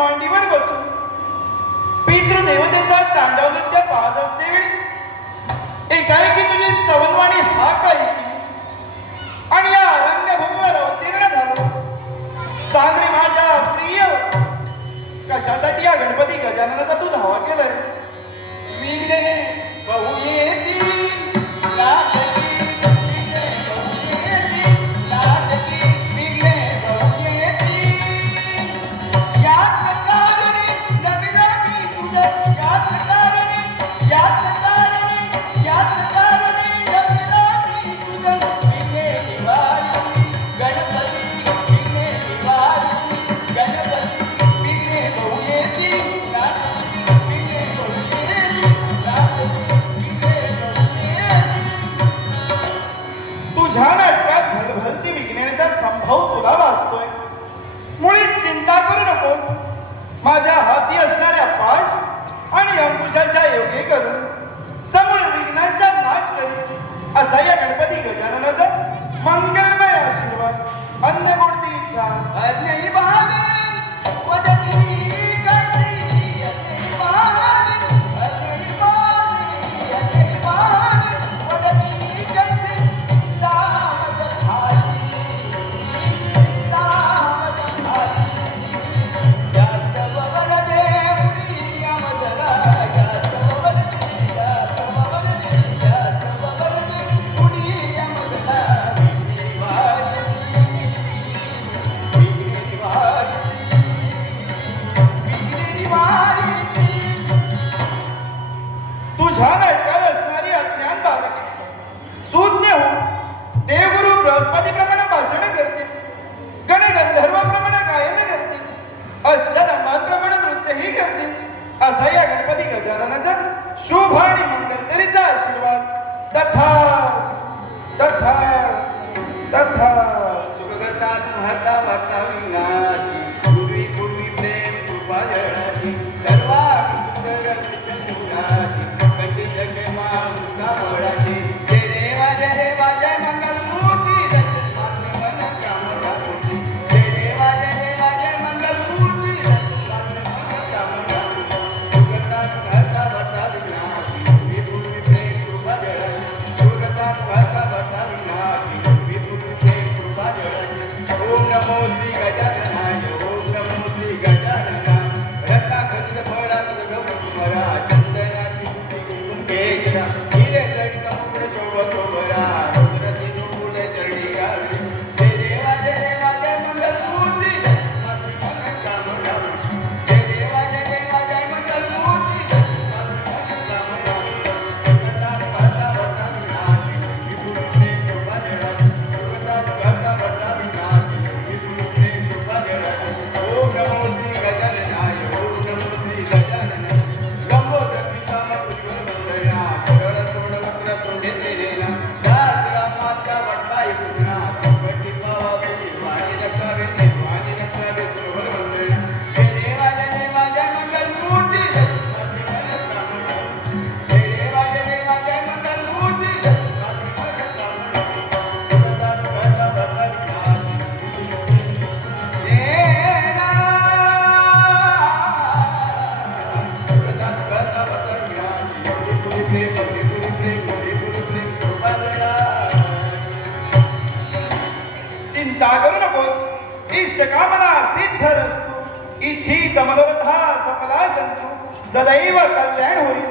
मांडीवर बसून पितृदेवतेचा तांडव नृत्य पाहत असते एकाएकी तुझी सवनवाणी हा काही आणि या रंगभूमीवर अवतीर्ण झालो. सागरी माझ्या प्रिय कशासाठी या गणपती गजाननाचा तू धावा केलाय? विघ्ने बहु ये. हे करून सगळ्या विघ्नांचा नाश करी असा या गणपती गजाननाचा मंगलमय आशीर्वाद. अन्नपूर्ती इच्छा असा या गणपती गजाननाचा शुभ आणि मंगल तरीचा आशीर्वाद. तथा तथा तथा. सुखसंतात महता वाचा विनाश इच्छी दमनोरथा सकला संतु। सदैव कल्याण होई।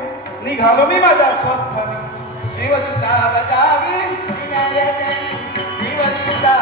निघालो मी माझा स्वस्थ शिवसुता बचावी शिवसुता